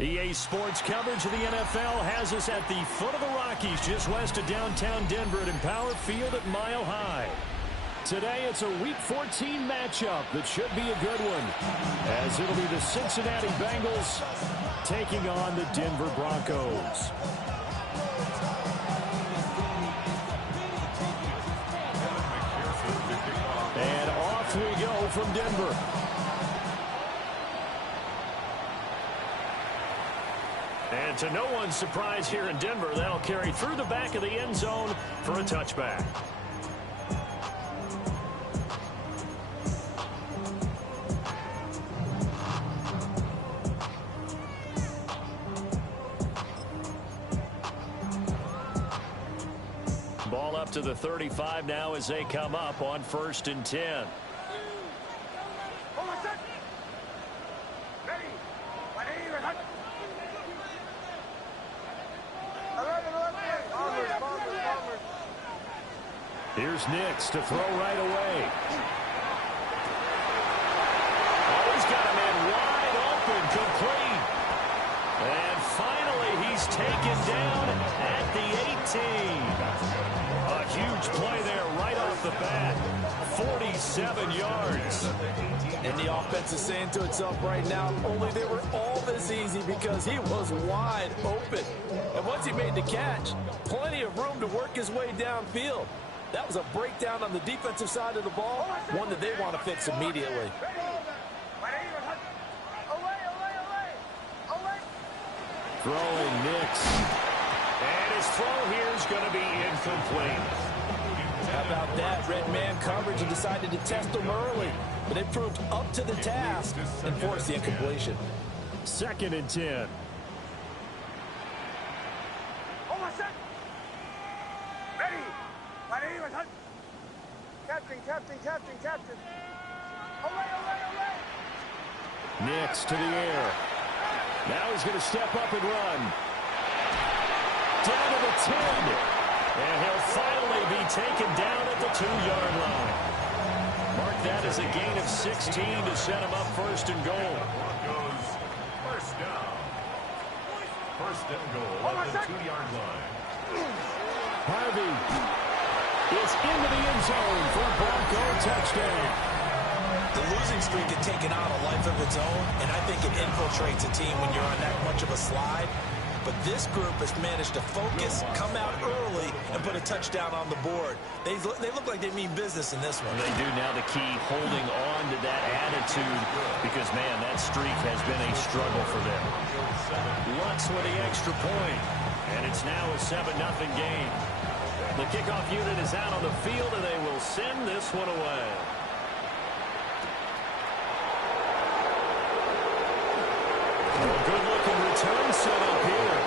EA Sports coverage of the NFL has us at the foot of the Rockies, just west of downtown Denver at Empower Field at Mile High. Today, it's a Week 14 matchup that should be a good one, as it'll be the Cincinnati Bengals taking on the Denver Broncos. And off we go from Denver. And to no one's surprise here in Denver, that'll carry through the back of the end zone for a touchback. Ball up to the 35 now as they come up on 1st and 10. Here's Nix to throw right away. Oh, he's got a man wide open, complete. And finally, he's taken down at the 18. A huge play there right off the bat. 47 yards. And the offense is saying to itself right now, only they were all this easy because he was wide open. And once he made the catch, plenty of room to work his way downfield. That was a breakdown on the defensive side of the ball, one that they want to fix immediately. Throwing Nix. And his throw here is going to be incomplete. How about that? Red man coverage and decided to test them early. But they proved up to the task and forced the incompletion. 2nd and 10. Captain. Nix to the air. Now he's going to step up and run. Down to the 10. And he'll finally be taken down at the 2-yard line. Mark that as a gain of 16 to set him up 1st and goal. Broncos, 1st down. 1st and goal at the 2-yard line. Harvey. It's into the end zone for a Bronco touchdown. The losing streak had taken on a life of its own, and I think it infiltrates a team when you're on that much of a slide. But this group has managed to focus, come out early, and put a touchdown on the board. They look like they mean business in this one. They do now. The key, holding on to that attitude, because, man, that streak has been a struggle for them. Lutz with the extra point, and it's now a 7-0 game. The kickoff unit is out on the field, and they will send this one away. A good-looking return set up here.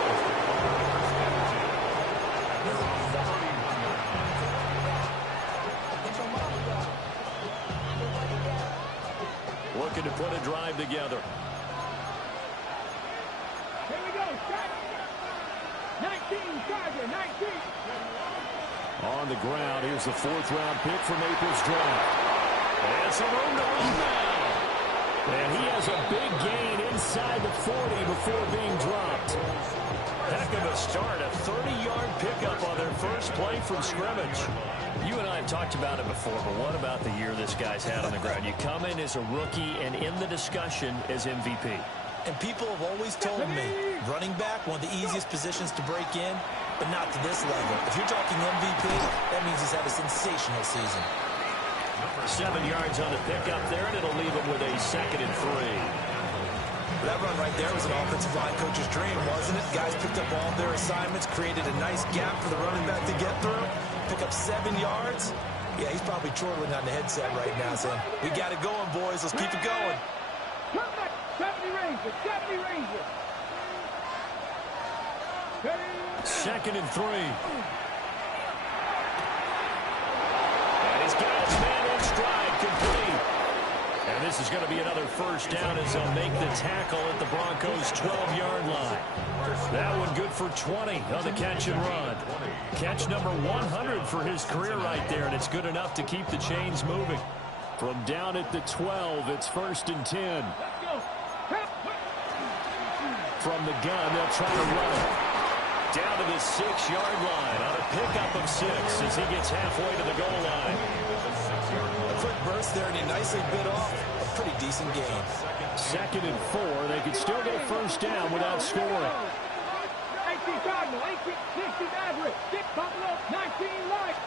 Looking to put a drive together. Here we go. 19, Charger, 19. On the ground, here's the 4th-round pick from April's draft. And some room to run now. And he has a big gain inside the 40 before being dropped. Heck of a start, a 30-yard pickup on their first play from scrimmage. You and I have talked about it before, but what about the year this guy's had on the ground? You come in as a rookie and in the discussion as MVP. And people have always told me, running back, one of the easiest positions to break in, but not to this level. If you're talking MVP, that means he's had a sensational season. 7 yards on the pickup there, and it'll leave him with a 2nd and 3. That run right there was an offensive line coach's dream, wasn't it? Guys picked up all their assignments, created a nice gap for the running back to get through, pick up 7 yards. Yeah, he's probably chortling on the headset right now saying, we got it going, boys. Let's keep it going. 70 Ranger, 70 Ranger. 2nd and 3. this is going to be another first down as they'll make the tackle at the Broncos' 12-yard line. That one good for 20 on the catch and run. Catch number 100 for his career right there, and it's good enough to keep the chains moving. From down at the 12, it's 1st and 10. From the gun, they'll try to run it. Down to the 6-yard line on a pickup of 6 as he gets halfway to the goal line. A quick burst there, and he nicely bit off a pretty decent gain. 2nd and 4. They could still get a first down without scoring. 18 Cardinal, 18, 16 Everett, 6 Buffalo, 19 Light.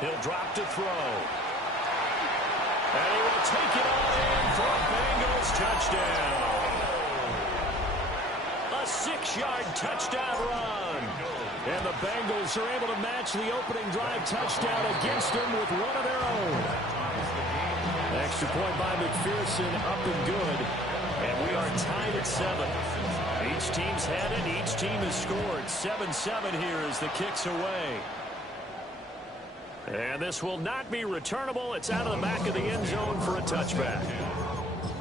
He'll drop to throw. And he will take it all in for a Bengals touchdown. A 6-yard touchdown run. And the Bengals are able to match the opening drive touchdown against them with one of their own. Extra point by McPherson, up and good. And we are tied at 7. Each team's had it. Each team has scored. 7-7 here as the kick's away. And this will not be returnable. It's out of the back of the end zone for a touchback.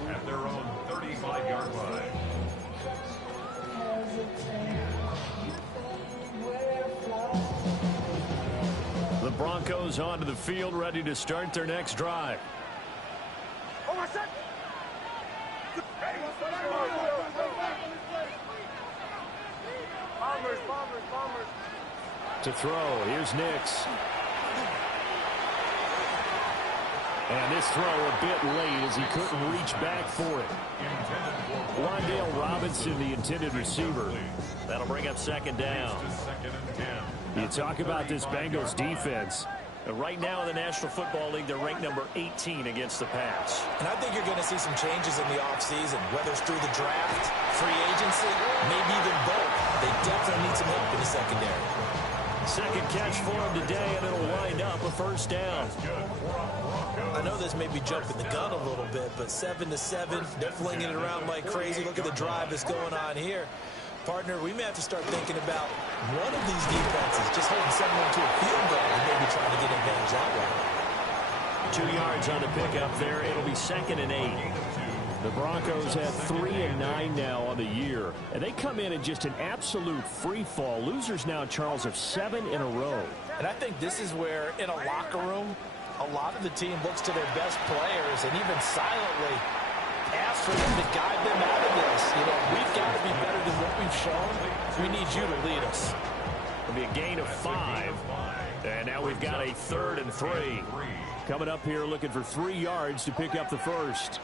At their own 35-yard line. The Broncos onto the field, ready to start their next drive. Bombers. To throw, here's Nix. And this throw a bit late as he couldn't reach back for it. Wandale Robinson, the intended receiver. That'll bring up 2nd down. You talk about this Bengals defense. Right now in the National Football League, they're ranked number 18 against the pass. And I think you're going to see some changes in the offseason, whether it's through the draft, free agency, maybe even both. They definitely need some help in the secondary. 2nd catch for him today, and it'll wind up a first down. I know this may be jumping the gun a little bit, but 7-7, they're flinging it around like crazy. Look at the drive that's going on here. Partner, we may have to start thinking about one of these defenses just holding someone to a field goal and maybe trying to get advantage that way. 2 yards on the pickup there. It'll be 2nd and 8. The Broncos have 3 and 9 now on the year, and they come in just an absolute free fall. Losers now, Charles, of 7 in a row. And I think this is where, in a locker room, a lot of the team looks to their best players and even silently ask for them to guide them out of this. You know, we've got to be better than what we've shown. We need you to lead us. It'll be a gain of 5. And now we've got a 3rd and 3. Coming up here looking for 3 yards to pick up the first.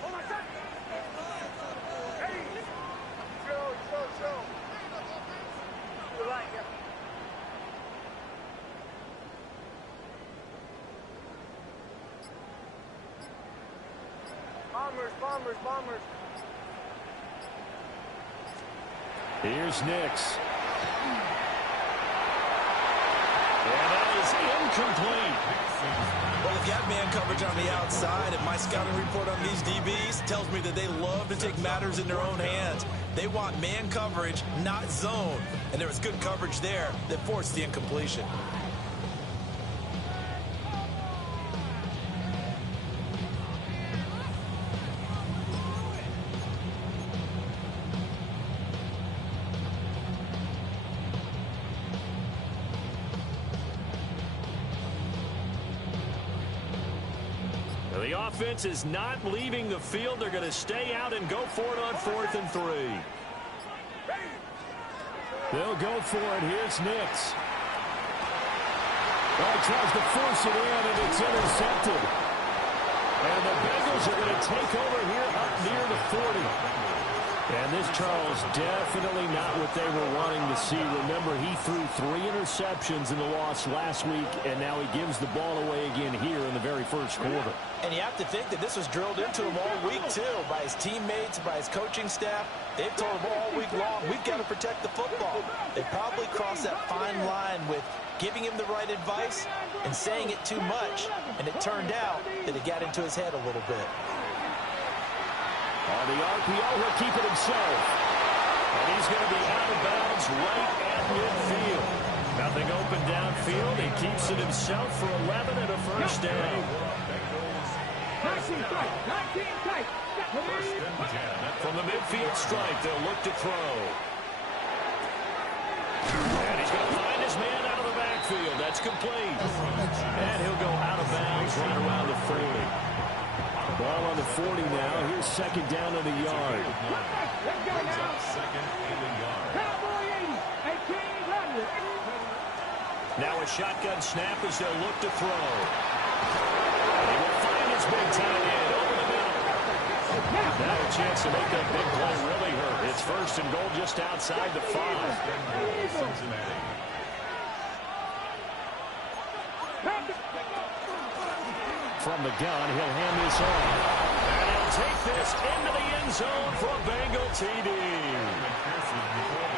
Bombers. Here's Nix. And that is incomplete. Well, if you have man coverage on the outside, and my scouting report on these DBs tells me that they love to take matters in their own hands. They want man coverage, not zone. And there was good coverage there that forced the incompletion. The offense is not leaving the field. They're going to stay out and go for it on 4th and 3. They'll go for it. Here's Nix. Well, he tries to force it in, and it's intercepted. And the Bengals are going to take over here up near the 40. And this, Charles, definitely not what they were wanting to see. Remember, he threw 3 interceptions in the loss last week, and now he gives the ball away again here in the very first quarter. And you have to think that this was drilled into him all week, too, by his teammates, by his coaching staff. They've told him all week long, we've got to protect the football. They probably crossed that fine line with giving him the right advice and saying it too much, and it turned out that it got into his head a little bit. On the RPO, he'll keep it himself. And he's going to be out of bounds right at midfield. Nothing open downfield. He keeps it himself for 11 and a first down. 19 tight. 19 tight. First and 10. From the midfield stripe, they'll look to throw. And he's going to find his man out of the backfield. That's complete. And he'll go out of bounds right around the 40. Ball on the 40 now. Here's second down on the yard. Let's go now. Second and a yard. Cowboy 80. 1800. Now a shotgun snap as they'll look to throw. And he will find his big tight end over the middle. Now a chance to make that big play really hurt. It's first and goal just outside the 5. Cincinnati. From the gun, he'll hand this off. And he'll take this into the end zone for a Bengal TD.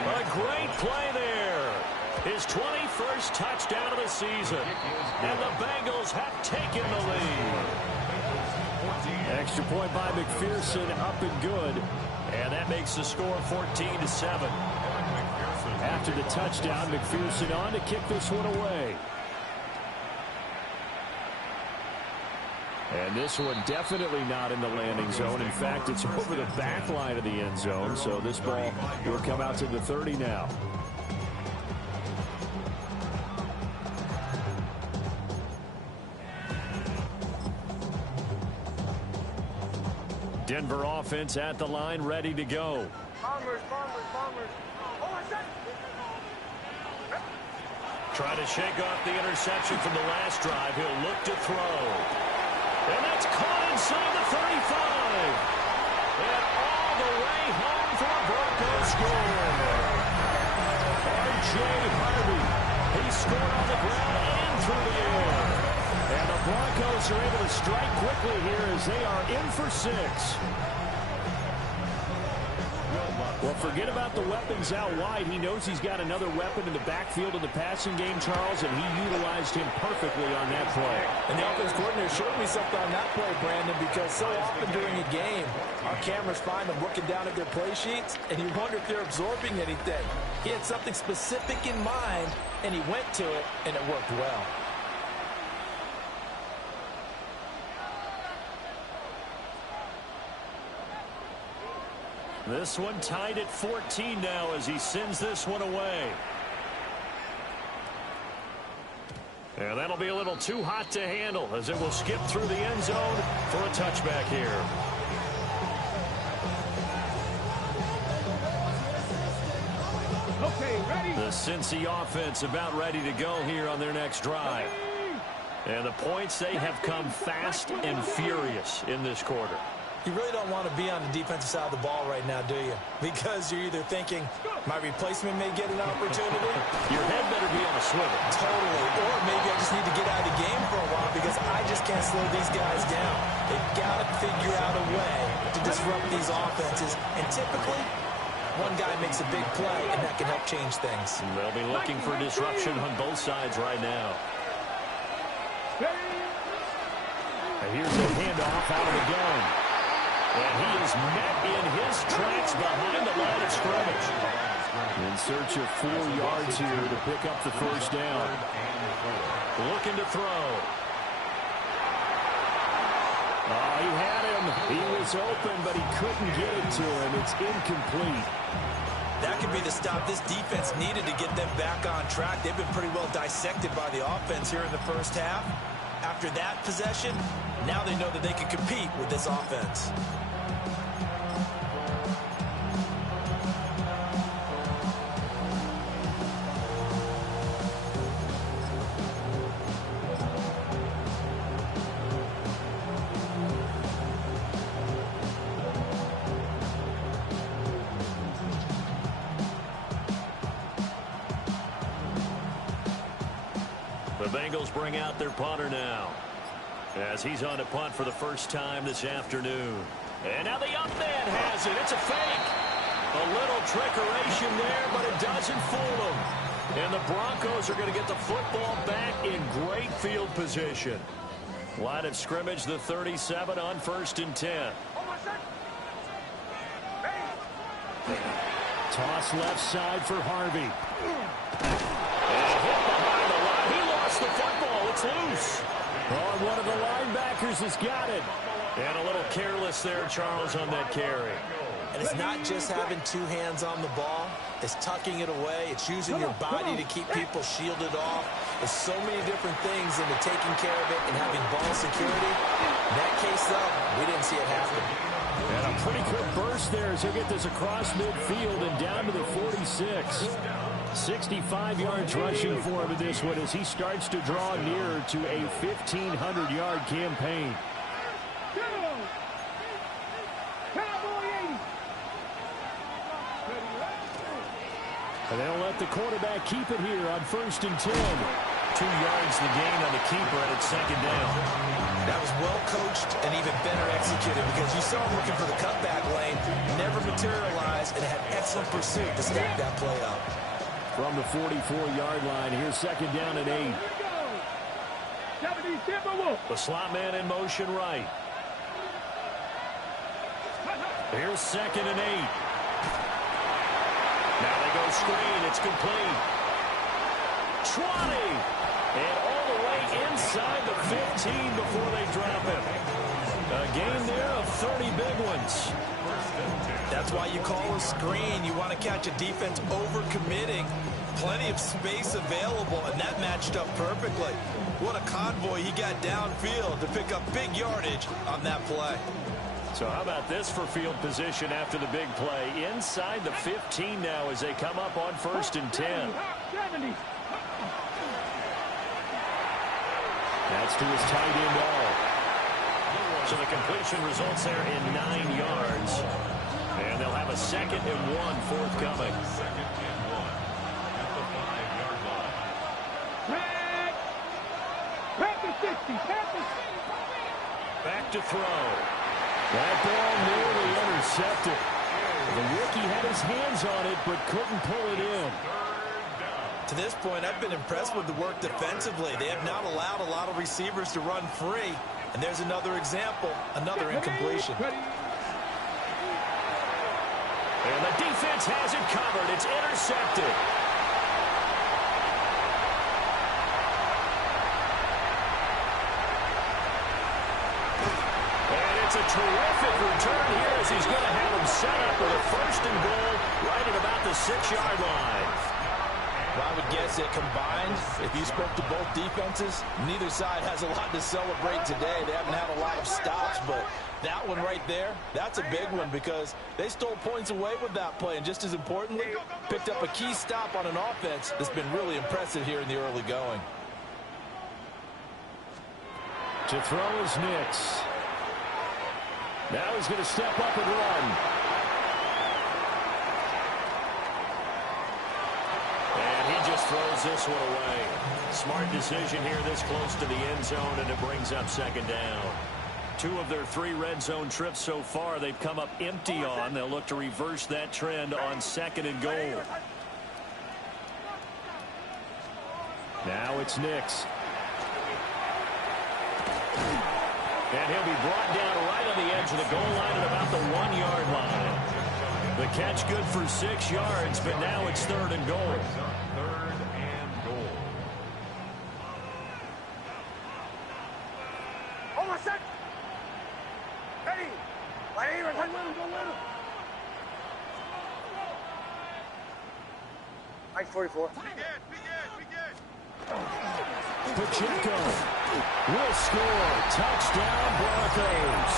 A great play there. His 21st touchdown of the season. And the Bengals have taken the lead. Extra point by McPherson, up and good. And that makes the score 14-7. After the touchdown, McPherson on to kick this one away. And this one definitely not in the landing zone. In fact, it's over the back line of the end zone. So this ball will come out to the 30 now. Denver offense at the line, ready to go. Bombers. Trying to shake off the interception from the last drive. He'll look to throw. And that's caught inside the 35. And all the way home for a Broncos score. R.J. Harvey. He scored on the ground and through the air. And the Broncos are able to strike quickly here as they are in for 6. Well, forget about the weapons out wide. He knows he's got another weapon in the backfield of the passing game, Charles, and he utilized him perfectly on that play. And the offense coordinator showed me something on that play, Brandon, because so often during a game, our cameras find them looking down at their play sheets, and you wonder if they're absorbing anything. He had something specific in mind, and he went to it, and it worked well. This one tied at 14 now as he sends this one away. And that'll be a little too hot to handle as it will skip through the end zone for a touchback here. Okay, ready? The Cincy offense about ready to go here on their next drive. And the points, they have come fast and furious in this quarter. You really don't want to be on the defensive side of the ball right now, do you? Because you're either thinking, my replacement may get an opportunity. Your head better be on a swivel. Totally. Or maybe I just need to get out of the game for a while because I just can't slow these guys down. They've got to figure out a way to disrupt these offenses. And typically, one guy makes a big play, and that can help change things. And they'll be looking for disruption on both sides right now. And here's a handoff out of the gun. And he is met in his tracks behind the line of scrimmage. In search of 4 yards here to pick up the first down. Looking to throw. Oh, he had him. He was open, but he couldn't get it to him. It's incomplete. That could be the stop this defense needed to get them back on track. They've been pretty well dissected by the offense here in the first half. After that possession, now they know that they can compete with this offense. The Bengals bring out their punter now as he's on to punt for the first time this afternoon. And now the up man has it. It's a fake. A little trickeration there, but it doesn't fool them. And the Broncos are going to get the football back in great field position. Line of scrimmage, the 37 on 1st and 10. Toss left side for Harvey. And hit behind the line. He lost the football. It's loose. Oh, one of the linebackers has got it. And a little careless there, Charles, on that carry. And it's not just having two hands on the ball. It's tucking it away. It's using your body to keep people shielded off. There's so many different things into taking care of it and having ball security. In that case, though, we didn't see it happen. And a pretty good burst there as he'll get this across midfield and down to the 46. 65 yards rushing for him in this one as he starts to draw nearer to a 1,500-yard campaign. And they'll let the quarterback keep it here on 1st and 10. 2 yards the gain on the keeper, and it's 2nd down. That was well coached and even better executed because you saw him looking for the cutback lane, never materialized, and had excellent pursuit to stack that play up. From the 44-yard line, here's 2nd down and 8. The slot man in motion right. Here's 2nd and 8. Now they go screen. It's complete. 20. And all the way inside the 15 before they drop him. A gain there of 30 big ones. That's why you call a screen. You want to catch a defense overcommitting. Plenty of space available, and that matched up perfectly. What a convoy he got downfield to pick up big yardage on that play. So how about this for field position after the big play? Inside the 15 now as they come up on 1st and 10. That's to his tight end all. So the completion results there in 9 yards. And they'll have a 2nd and 1 forthcoming. 2nd and 1 at the 5-yard line. Back to 60. Back to throw. That ball nearly intercepted. The rookie had his hands on it but couldn't pull it in. To this point, I've been impressed with the work defensively. They have not allowed a lot of receivers to run free. And there's another example, another incompletion. And the defense has it covered. It's intercepted. And it's a terrific return here as he's going to have him set up with a 1st and goal right at about the 6-yard line. Well, I would guess that combined, if you spoke to both defenses, neither side has a lot to celebrate today. They haven't had a lot of stops, but that one right there, that's a big one because they stole points away with that play. And just as importantly, picked up a key stop on an offense that's been really impressive here in the early going. To throw is Nix. Now he's going to step up and run. And he just throws this one away. Smart decision here this close to the end zone, and it brings up 2nd down. 2 of their 3 red zone trips so far they've come up empty on. They'll look to reverse that trend on 2nd and goal. Now it's Nix. And he'll be brought down right on the edge of the goal line at about the 1-yard line. The catch good for 6 yards, but now it's 3rd and goal. 3rd and goal. Hold on a sec. Ready. Right here. Go with him. Mike 44. Pacheco will score. Touchdown, Broncos.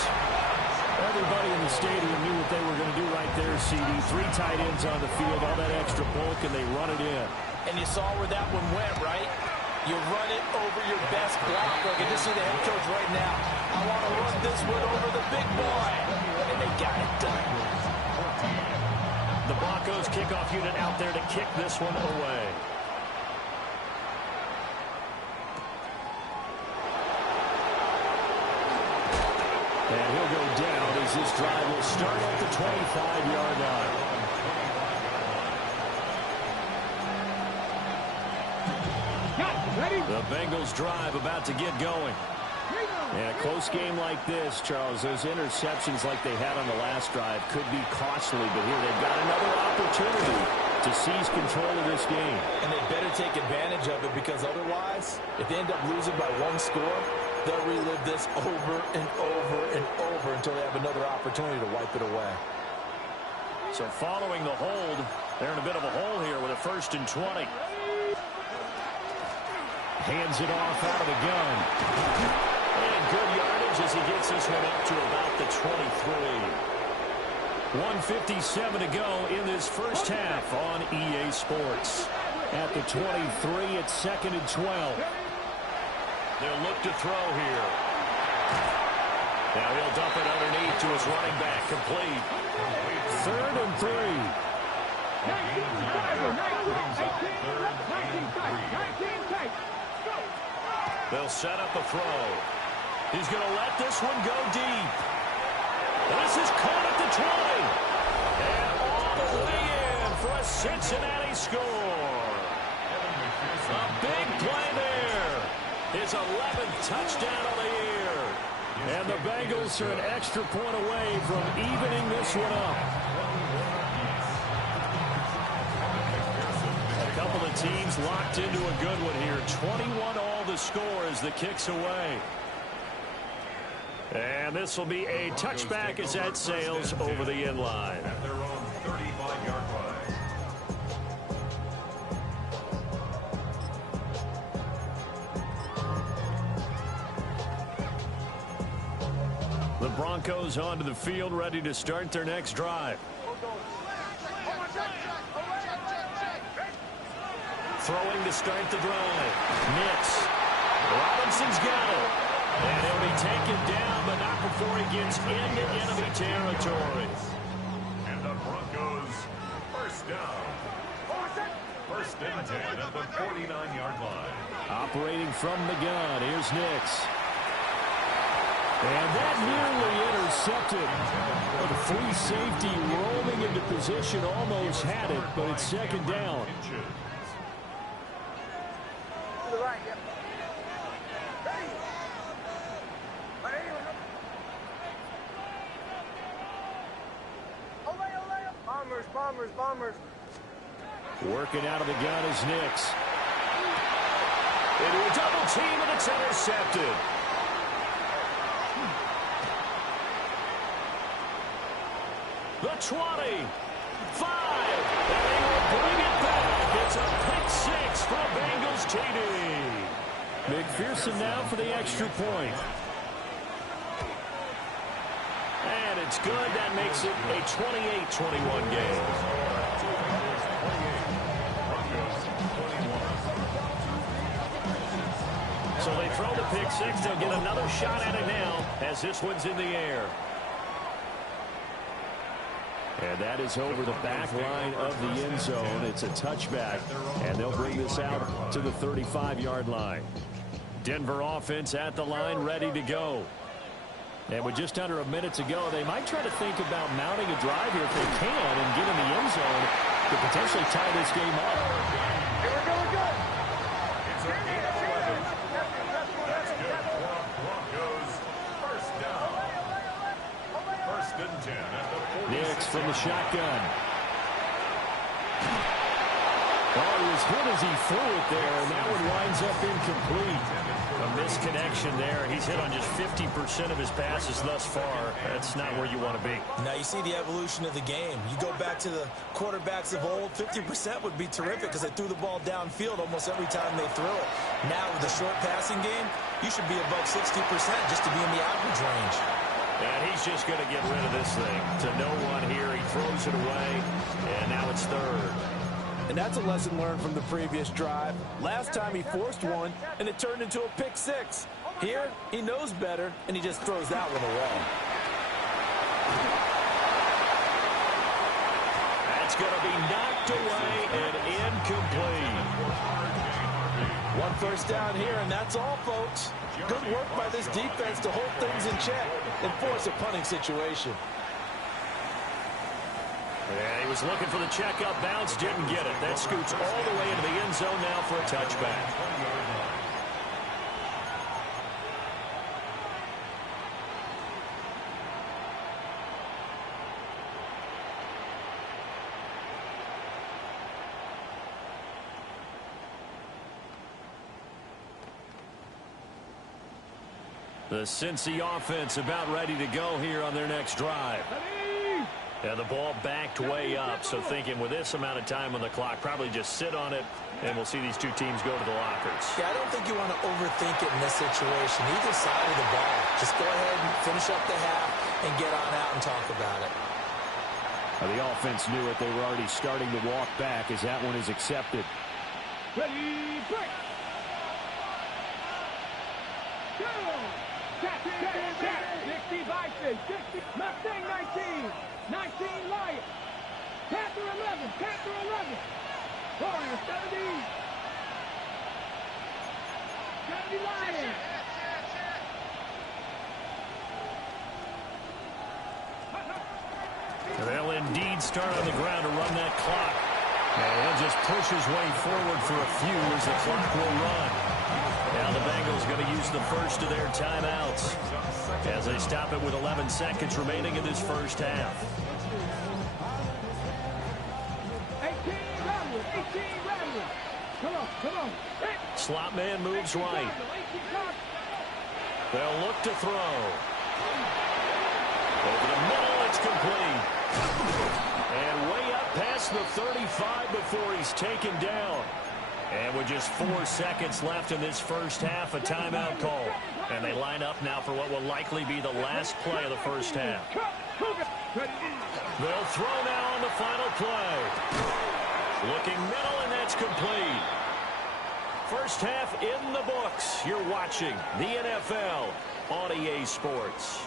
Everybody in the stadium knew what they were going to do right there, CD. 3 tight ends on the field, all that extra bulk, and they run it in. And you saw where that one went, right? You run it over your best blocker. I can just see the head coach right now. I want to run this one over the big boy. And they got it done. The Broncos kickoff unit out there to kick this one away. And he'll go down as this drive will start at the 25-yard line. The Bengals drive about to get going. And a close game like this, Charles, those interceptions like they had on the last drive could be costly, but here they've got another opportunity to seize control of this game. And they better take advantage of it because otherwise, if they end up losing by 1 score, They'll relive this over and over and over until they have another opportunity to wipe it away. So following the hold, they're in a bit of a hole here with a 1st and 20. Hands it off out of the gun. And good yardage as he gets this one up to about the 23. 1:57 to go in this first half on EA Sports. At the 23, it's 2nd and 12. They'll look to throw here. Now he'll dump it underneath to his running back, complete. 3rd and 3. 19 They'll set up a throw. He's going to let this one go deep. This is caught at the 20. And all the way in for a Cincinnati score. A big play there. His 11th touchdown of the year. And the Bengals are an extra point away from evening this one up. A couple of teams locked into a good one here. 21 all the score as the kick's away. And this will be a touchback as that sails over the end line. At their own 35-yard line. The Broncos onto the field, ready to start their next drive. Throwing to start the drive. Nix. Robinson's got it. And he'll be taken down, but not before he gets into enemy territory. And the Broncos, first down. 1st and 10 at the 49-yard line. Operating from the gun, here's Nix. And that nearly intercepted. The free safety rolling into position, almost had it, but it's 2nd down. To the right, yep. Bombers. Working out of the gun is Nix. Into a double team, and it's intercepted. The 20, 5, and they will bring it back. It's a pick 6 for a Bengals TD. McPherson now for the extra point. And it's good. That makes it a 28-21 game. So they throw the pick 6. They'll get another shot at it now as this one's in the air. And that is over the back line of the end zone. It's a touchback, and they'll bring this out to the 35-yard line. Denver offense at the line, ready to go. And with just under a minute to go, they might try to think about mounting a drive here if they can and get in the end zone to potentially tie this game up. Here we go, good. It's a gain of 11. That's good for Broncos. First down. 1st and 10 at the 46. Nix from the shotgun. Oh, he was hit as he threw it there, and that one winds up incomplete. A misconnection there. He's hit on just 50% of his passes thus far. That's not where you want to be. Now you see the evolution of the game. You go back to the quarterbacks of old, 50% would be terrific because they threw the ball downfield almost every time they threw it. Now with the short passing game, you should be above 60% just to be in the average range. And he's just going to get rid of this thing to no one here. He throws it away, and now it's 3rd. And that's a lesson learned from the previous drive. Last time he forced one, and it turned into a pick 6. Here, he knows better, and he just throws that one away. That's going to be knocked away and incomplete. 1 first down here, and that's all, folks. Good work by this defense to hold things in check and force a punting situation. Yeah, he was looking for the checkup bounce, didn't get it. That scoots all the way into the end zone now for a touchback. The Cincy offense about ready to go here on their next drive. And the ball backed way up, so thinking with this amount of time on the clock, probably just sit on it, and we'll see these two teams go to the lockers. Yeah, I don't think you want to overthink it in this situation. Either side of the ball. Just go ahead and finish up the half and get on out and talk about it. The offense knew it. They were already starting to walk back as that one is accepted. Ready, break. Go. Tap, 60 Vikings, 60 Mustang 19, 19 Lions, Panther 11, Panther 11, Warrior 70, 70 Lions. They'll indeed start on the ground to run that clock. And he'll just push his way forward for a few as the clock will run. Now the Bengals going to use the first of their timeouts as they stop it with 11 seconds remaining in this first half. 18 Rattlers. Come on. Slot man moves right. They'll look to throw. Over the middle, it's complete. And way up past the 35 before he's taken down. And with just 4 seconds left in this first half, a timeout call. And they line up now for what will likely be the last play of the first half. They'll throw now on the final play. Looking middle, and that's complete. First half in the books. You're watching the NFL on EA Sports.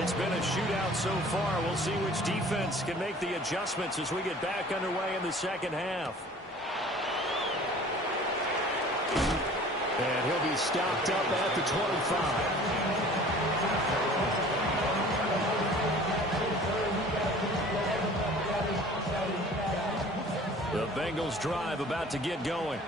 It's been a shootout so far. We'll see which defense can make the adjustments as we get back underway in the second half. And he'll be stopped up at the 25. The Bengals drive about to get going.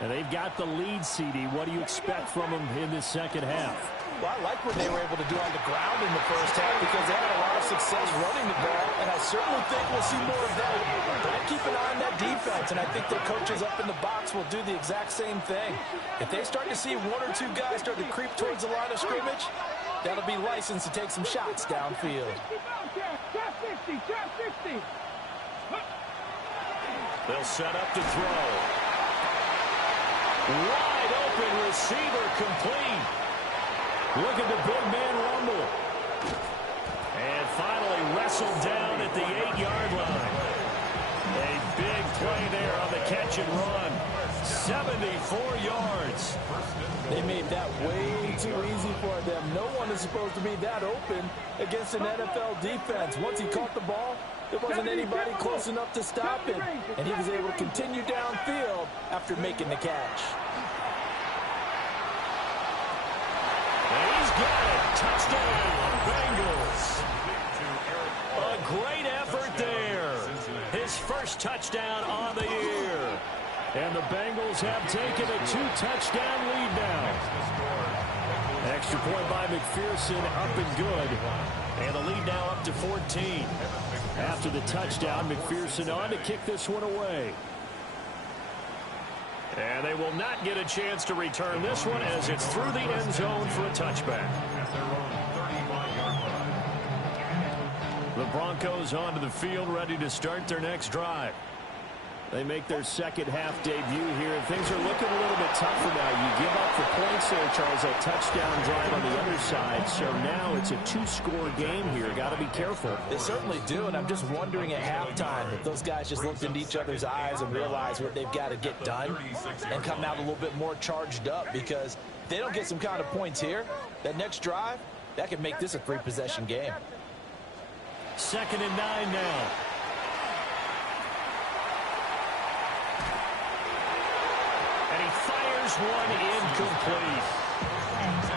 And they've got the lead, CD. What do you expect from them in this second half? Well, I like what they were able to do on the ground in the first half because they had a lot of success running the ball, and I certainly think we'll see more of that. But I keep an eye on that defense, and I think their coaches up in the box will do the exact same thing. If they start to see one or two guys start to creep towards the line of scrimmage, that'll be licensed to take some shots downfield. They'll set up to throw. Wide open receiver complete. Look at the big man rumble. And finally wrestled down at the 8-yard line. A big play there on the catch and run. 74 yards. They made that way too easy for them. No one is supposed to be that open against an NFL defense. Once he caught the ball, there wasn't anybody close enough to stop him. And he was able to continue downfield after making the catch. He's got it. Touchdown, Bengals. A great effort there. His first touchdown on the year. And the Bengals have taken a 2-touchdown lead now. Extra point by McPherson, up and good. And the lead now up to 14. After the touchdown, McPherson on to kick this one away. And they will not get a chance to return this one as it's through the end zone for a touchback. The Broncos onto the field, ready to start their next drive. They make their second half debut here, and things are looking a little bit tougher now. You give up the points there, Charles, that touchdown drive on the other side. So now it's a 2-score game here. Got to be careful. They certainly do, and I'm just wondering at halftime if those guys just looked into each other's eyes and realized what they've got to get done and come out a little bit more charged up, because if they don't get some kind of points here, that next drive, that could make this a 3-possession game. 2nd and 9 now. Fires one incomplete.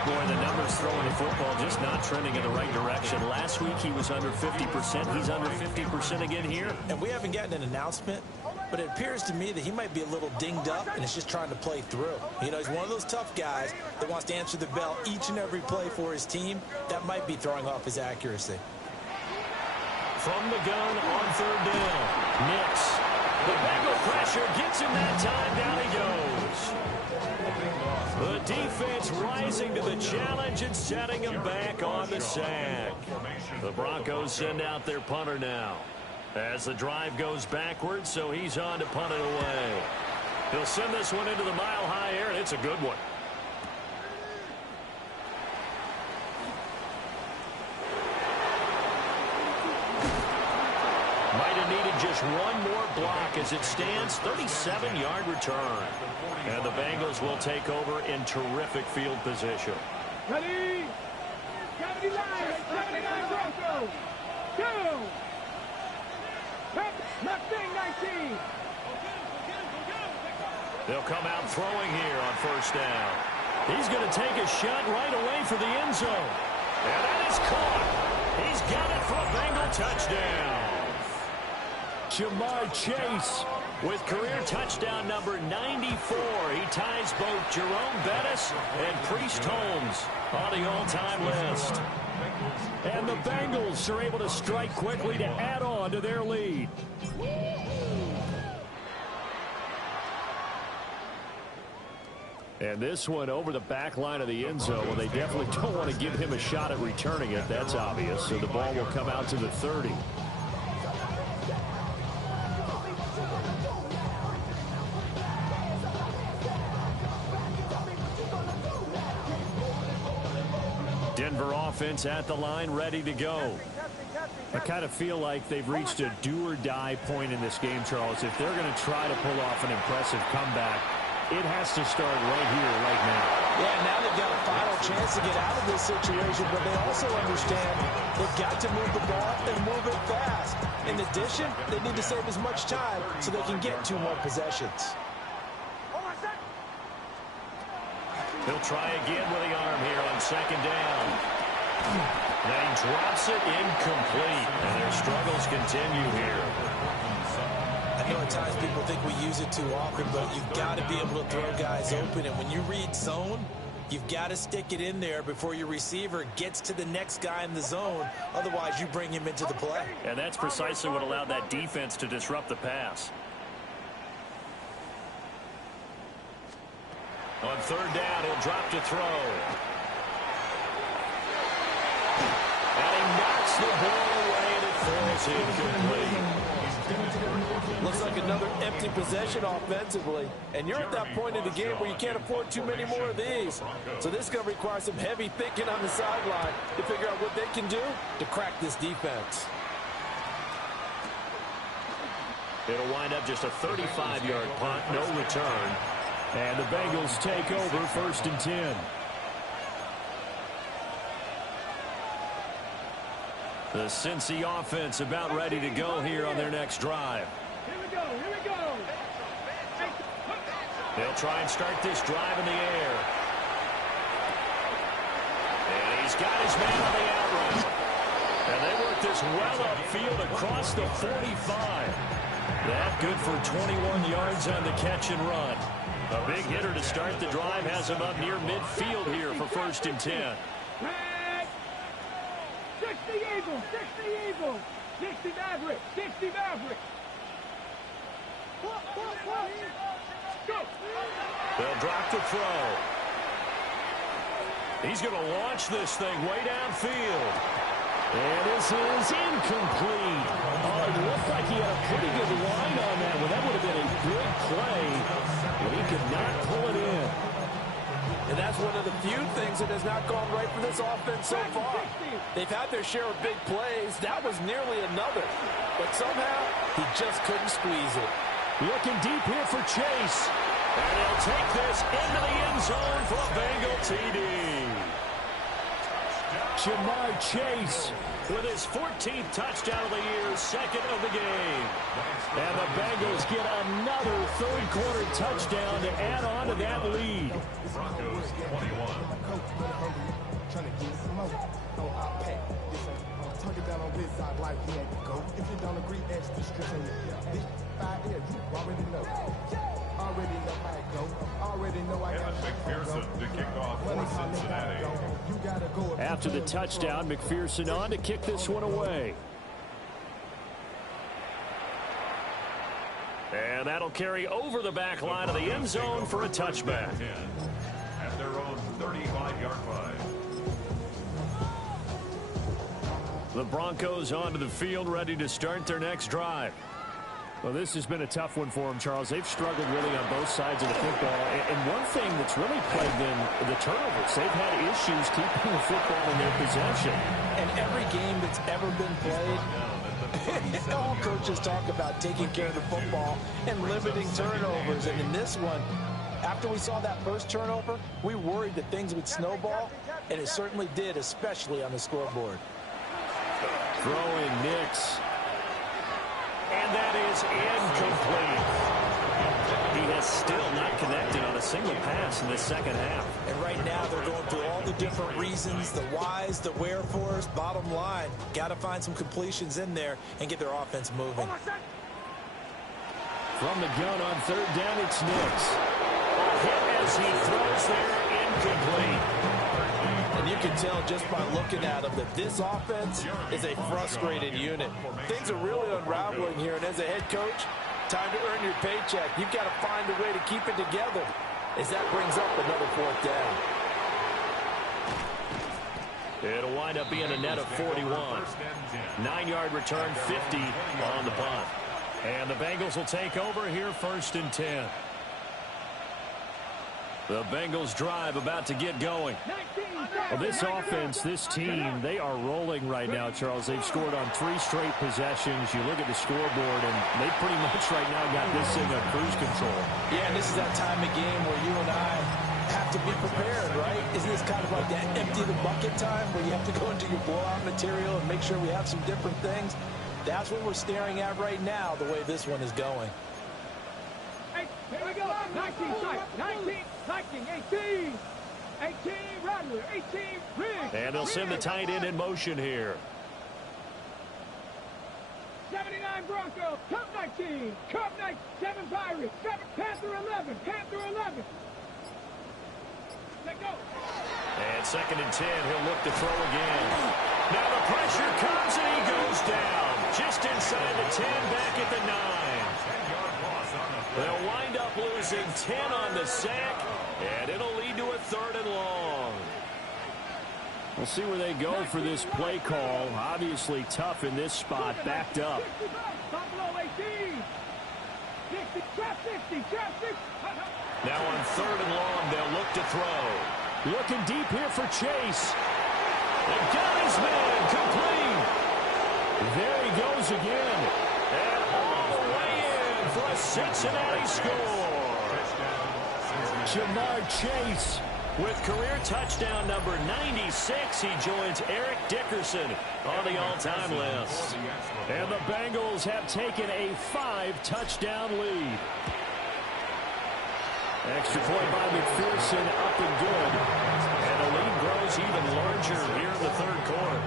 Boy, the numbers throwing the football just not trending in the right direction. Last week he was under 50%. He's under 50% again here. And we haven't gotten an announcement, but it appears to me that he might be a little dinged up and is just trying to play through. You know, he's one of those tough guys that wants to answer the bell each and every play for his team. That might be throwing off his accuracy. From the gun on 3rd down. Nix The Bengal pressure gets him that time. Down he goes. The defense rising to the challenge and setting him back on the sack. The Broncos send out their punter now. As the drive goes backwards, so he's on to punt it away. He'll send this one into the mile-high air, and it's a good one. Might have needed just one more block as it stands. 37-yard return. And the Bengals will take over in terrific field position. Ready? 79 Broncos. Go! Mustang 19. They'll come out throwing here on first down. He's going to take a shot right away for the end zone. And that is caught. He's got it for a Bengal touchdown. Jamar Chase with career touchdown number 94. He ties both Jerome Bettis and Priest Holmes on the all-time list. And the Bengals are able to strike quickly to add on to their lead. And this one over the back line of the end zone. Well, they definitely don't want to give him a shot at returning it. That's obvious. So the ball will come out to the 30. Denver offense at the line, ready to go. I kind of feel like they've reached a do-or-die point in this game, Charles. If they're going to try to pull off an impressive comeback, it has to start right here, right now. Yeah, now they've got a final chance to get out of this situation, but they also understand they've got to move the ball and move it fast. In addition, they need to save as much time so they can get 2 more possessions. He'll try again with the arm here on second down. Then he drops it incomplete, and their struggles continue here. I know at times people think we use it too often, but you've got to be able to throw guys open. And when you read zone, you've got to stick it in there before your receiver gets to the next guy in the zone. Otherwise, you bring him into the play. And that's precisely what allowed that defense to disrupt the pass. On third down, he'll drop to throw. And he knocks the ball away, and it falls incomplete. Looks like another empty possession offensively. And you're at that point in the game where you can't afford too many more of these. So this is going to require some heavy thinking on the sideline to figure out what they can do to crack this defense. It'll wind up just a 35-yard punt, no return. And the Bengals take over 1st and 10. The Cincy offense about ready to go here on their next drive. Here we go, here we go. They'll try and start this drive in the air. And he's got his man on the out route. And they work this well upfield across the 45. That good for 21 yards on the catch and run. A big hitter to start the drive has him up near midfield here for 1st and 10. 60 Eagles, 60 Eagles, 60 Maverick, 60 Maverick. Go. They'll drop the throw. He's going to launch this thing way downfield. And this is incomplete. Oh, it looked like he had a pretty good line on that one. That would have been a big play, but he could not pull it in. And that's one of the few things that has not gone right for this offense so far. They've had their share of big plays. That was nearly another. But somehow, he just couldn't squeeze it. Looking deep here for Chase. And he'll take this into the end zone for a Bengal TD. Jamar Chase with his 14th touchdown of the year, 2nd of the game. And the Bengals get another third-quarter touchdown to add on to that lead. Broncos 21. Kevin McPherson to kick off for Cincinnati. After the touchdown, McPherson on to kick this one away. And that'll carry over the back line of the end zone for a touchback. At their own 35-yard line. The Broncos onto the field, ready to start their next drive. Well, this has been a tough one for them, Charles. They've struggled really on both sides of the football. And one thing that's really plagued them, the turnovers. They've had issues keeping the football in their possession. And every game that's ever been played, all coaches talk about taking care of the football and limiting turnovers. And in this one, after we saw that first turnover, we worried that things would snowball, and it certainly did, especially on the scoreboard. Throwing Nix. And that is incomplete. He has still not connected on a single pass in the second half. And right now they're going through all the different reasons, the whys, the wherefores. Bottom line, got to find some completions in there and get their offense moving. From the gun on third down, it's Nix. Hit as he throws there, incomplete. And you can tell just by looking at them that this offense is a frustrated unit. Things are really unraveling here, and as a head coach, time to earn your paycheck. You've got to find a way to keep it together as that brings up another fourth down. It'll wind up being a net of 41. 9-yard return, 50 on the punt. And the Bengals will take over here, 1st and 10. The Bengals drive about to get going. Well, this offense, this team, they are rolling right now, Charles. They've scored on 3 straight possessions. You look at the scoreboard, and they pretty much right now got this thing on cruise control. Yeah, and this is that time of game where you and I have to be prepared, right? Isn't this kind of like that empty the bucket time where you have to go into your blowout material and make sure we have some different things? That's what we're staring at right now, the way this one is going. Hey, here we go. 19, 19, 18. 18, Rattler, 18, Riggs. And they'll send the tight end in motion here. 79 Broncos, Cup 19, Cup 9, 7 Pirates, 7 Panther 11, Panther 11. Let go. And 2nd and 10, he'll look to throw again. Now the pressure comes and he goes down. Just inside the 10, back at the 9. They'll wind up losing 10 on the sack, and it'll lead to a 3rd and long. We'll see where they go for this play call. Obviously tough in this spot, backed up. Now on 3rd and long, they'll look to throw. Looking deep here for Chase. And got his man, complete. There he goes again. And all the way in for a Cincinnati score. Jamar Chase with career touchdown number 96. He joins Eric Dickerson on the all-time list. And the Bengals have taken a 5-touchdown lead. Extra point by McPherson, up and good. And the lead grows even larger here in the 3rd quarter.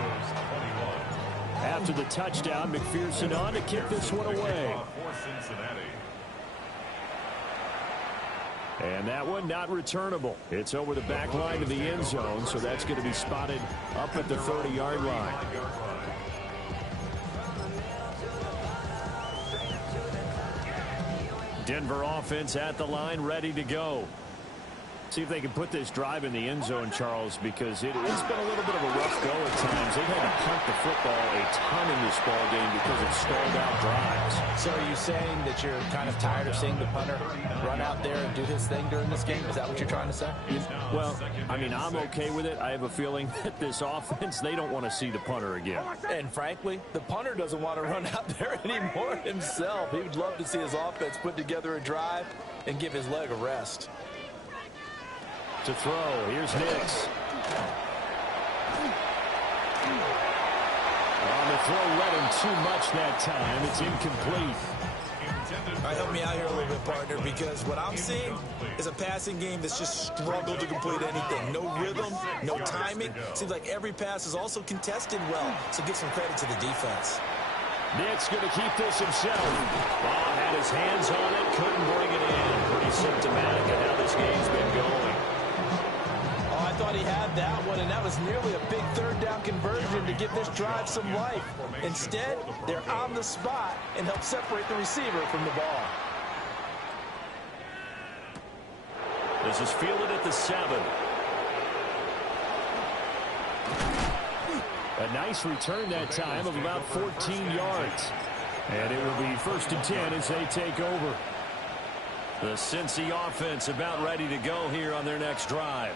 After the touchdown, McPherson on to kick this one away. And that one not returnable. It's over the back line of the end zone, so that's going to be spotted up at the 30-yard line. Denver offense at the line, ready to go. See if they can put this drive in the end zone, Charles, because it's been a little bit of a rough go at times. They've had to punt the football a ton in this ball game because of stalled out drives. So are you saying that you're kind of tired of seeing the punter run out there and do his thing during this game? Is that what you're trying to say? Well, I mean, I'm okay with it. I have a feeling that this offense, they don't want to see the punter again. And frankly, the punter doesn't want to run out there anymore himself. He would love to see his offense put together a drive and give his leg a rest. To throw, here's Nix. On the throw, led him too much that time. It's incomplete. All right, help me out here a little bit, partner, because what I'm seeing is a passing game that's just struggled to complete anything. No rhythm, no timing. Seems like every pass is also contested well, so give some credit to the defense. Nick's going to keep this himself. Bob had his hands on it, couldn't bring it in. Pretty symptomatic of how this game's been going. I thought he had that one, and that was nearly a big 3rd down conversion to give this drive some life. Instead, they're on the spot and help separate the receiver from the ball. This is fielded at the 7. A nice return that time of about 14 yards. And it will be 1st and 10 as they take over. The Cincy offense about ready to go here on their next drive.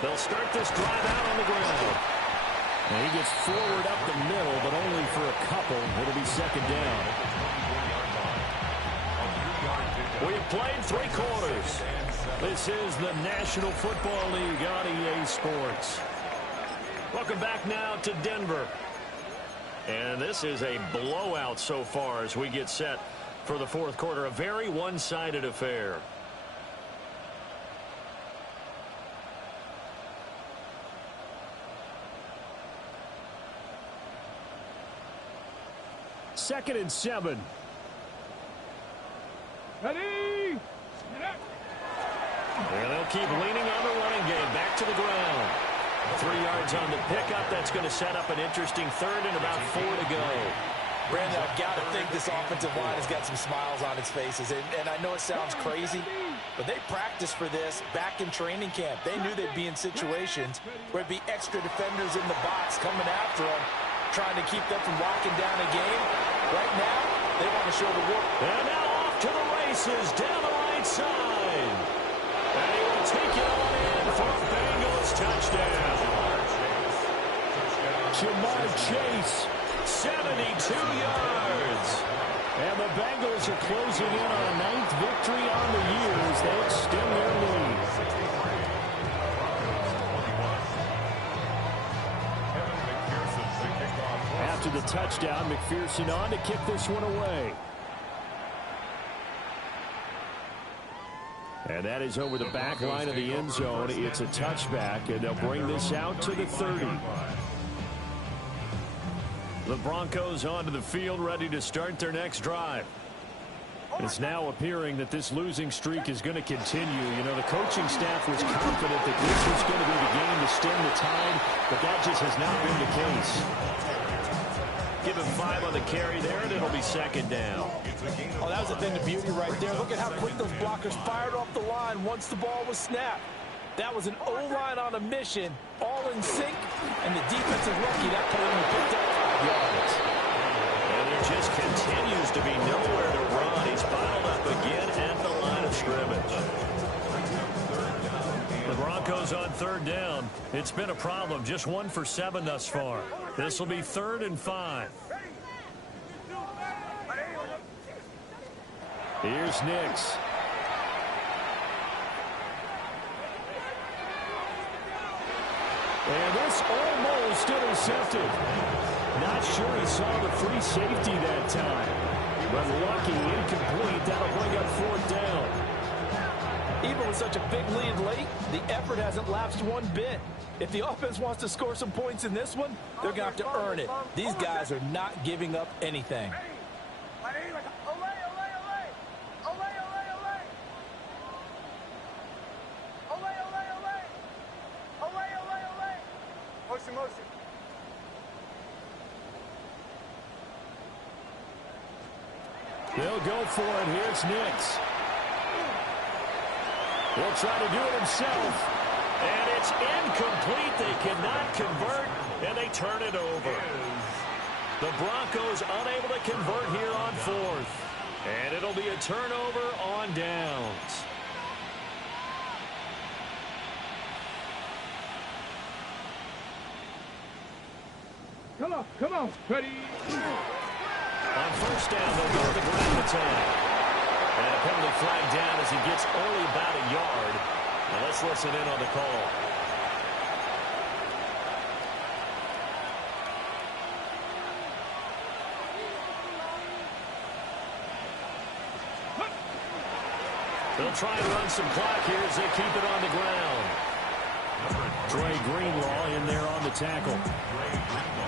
They'll start this drive out on the ground. And he gets forward up the middle, but only for a couple. It'll be 2nd down. We've played 3 quarters. This is the National Football League on EA Sports. Welcome back now to Denver. And this is a blowout so far as we get set for the 4th quarter. A very one-sided affair. Second and 7. Ready? And they'll keep leaning on the running game. Back to the ground. 3 yards on the pickup. That's going to set up an interesting 3rd and about 4 to go. Brandon, I've got to think this offensive line has got some smiles on its faces. And I know it sounds crazy, but they practiced for this back in training camp. They knew they'd be in situations where it'd be extra defenders in the box coming after them, trying to keep them from locking down a game. Right now, they want to show the world. And now off to the races down the right side. And he will take it on in for a Bengals touchdown. Jamar Chase, 72 yards. And the Bengals are closing in on a 9th victory on the year as they extend their lead. After the touchdown, McPherson on to kick this one away. And that is over the back line of the end zone. It's a touchback, and they'll bring this out to the 30. The Broncos onto the field, ready to start their next drive. It's now appearing that this losing streak is going to continue. You know, the coaching staff was confident that this was going to be the game to stem the tide, but that just has not been the case. Give him 5 on the carry there, and it'll be 2nd down. Oh, that was a thing of beauty right there. Look at how quick those blockers fired off the line once the ball was snapped. That was an O-line on a mission, all in sync, and the defense is lucky that play only picked up 5 yards. And there just continues to be nowhere to run. He's bottled up again at the line of scrimmage. The Broncos on 3rd down. It's been a problem. Just 1 for 7 thus far. This will be 3rd and 5. Here's Nix. And this almost intercepted. Not sure he saw the free safety that time. But lucky, incomplete. That'll bring up 4th down. Even with such a big lead late, the effort hasn't lapsed one bit. If the offense wants to score some points in this one, they're going to have to earn it. These guys are not giving up anything. They'll go for it. Here's Nix. He'll try to do it himself. And it's incomplete. They cannot convert, and they turn it over. The Broncos unable to convert here on 4th. And it'll be a turnover on downs. Come on, ready? On 1st down, they'll go to the ground attack. And a penalty flag down as he gets only about a yard. Now let's listen in on the call. They'll try and run some clock here as they keep it on the ground. Dre Greenlaw in there on the tackle.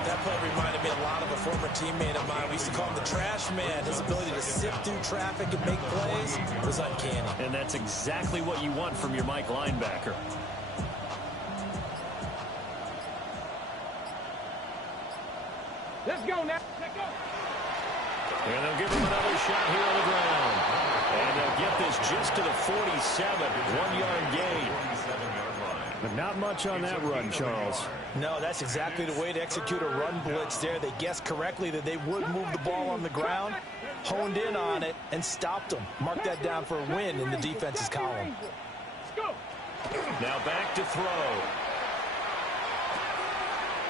That play reminded me a lot of a former teammate of mine. We used to call him the trash man. His ability to sift through traffic and make plays was uncanny. And that's exactly what you want from your Mike linebacker. Let's go now. Let's go. And they'll give him another shot here on the ground. And they'll get this goes just to the 47. 1-yard gain. But not much on that run, Charles. No, that's exactly the way to execute a run blitz there. They guessed correctly that they would move the ball on the ground, honed in on it, and stopped them. Mark that down for a win in the defense's column. Now back to throw.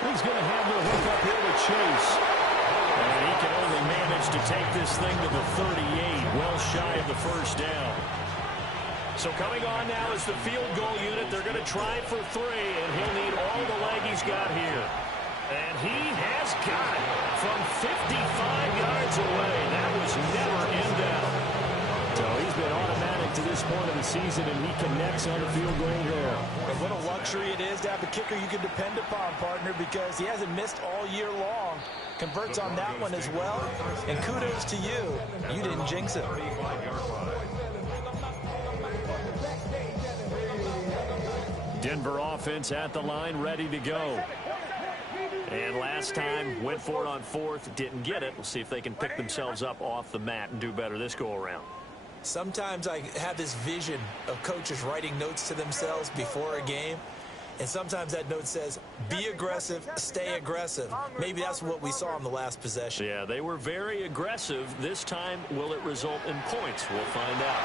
He's going to have the hook up here to Chase. And he can only manage to take this thing to the 38, well shy of the first down. So coming on now is the field goal unit. They're going to try for 3, and he'll need all the leg he's got here. And he has got it from 55 yards away. That was never in doubt. So he's been automatic to this point of the season, and he connects on the field goal there. And what a luxury it is to have a kicker you can depend upon, partner, because he hasn't missed all year long. Converts on that one as well. And kudos to you. You didn't jinx it. Denver offense at the line, ready to go. And last time, went for it on 4th, didn't get it. We'll see if they can pick themselves up off the mat and do better this go-around. Sometimes I have this vision of coaches writing notes to themselves before a game. And sometimes that note says, be aggressive, stay aggressive. Maybe that's what we saw in the last possession. Yeah, they were very aggressive. This time, will it result in points? We'll find out.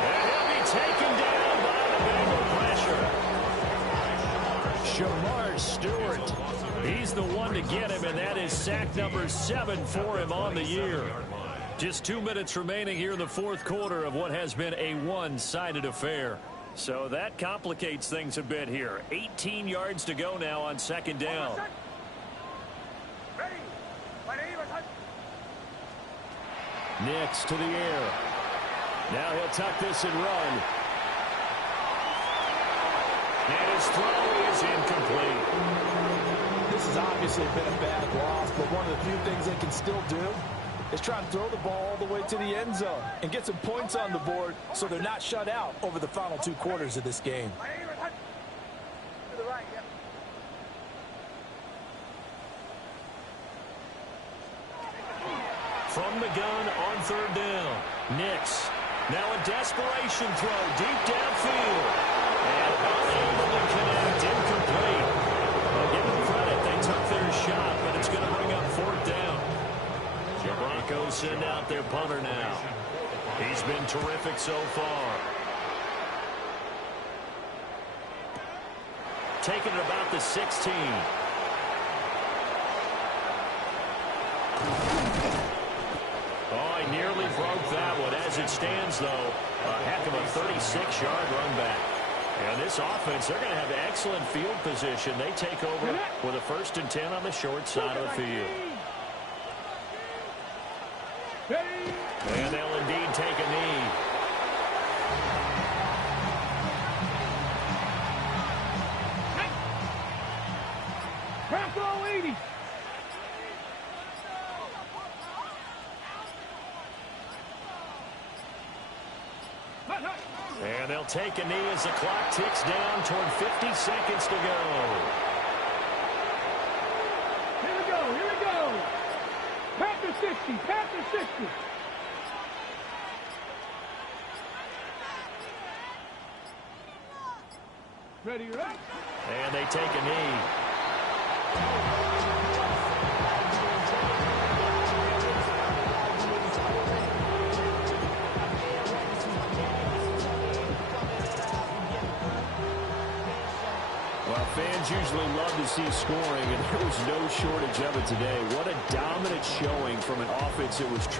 And he'll be taken down by the Bengal pressure. Shamar Stewart. He's the one to get him, and that is sack number 7 for him on the year. Just 2 minutes remaining here in the 4th quarter of what has been a one-sided affair. So that complicates things a bit here. 18 yards to go now on 2nd down. Nix to the air. Now he'll tuck this and run. And his throw is incomplete. This has obviously been a bad loss, but one of the few things they can still do is try to throw the ball all the way to the end zone and get some points on the board so they're not shut out over the final 2 quarters of this game. From the gun on 3rd down. Nix. Now a desperation throw deep downfield. And unable to connect. Incomplete. Well, give them credit. They took their shot, but it's going to bring up 4th down. The Broncos send out their punter now. He's been terrific so far. Taking it about the 16. Oh, he nearly broke that one. As it stands, though, a heck of a 36-yard run back. And this offense, they're going to have excellent field position. They take over with a 1st and 10 on the short side of the field. And they'll indeed take a knee. Bronco 80. And they'll take a knee as the clock ticks down toward 50 seconds to go. Here we go, here we go. Panther 60, Panther 60. Ready, right? And they take a knee. Well, fans usually love to see scoring, and there was no shortage of it today. What a dominant showing from an offense that was true.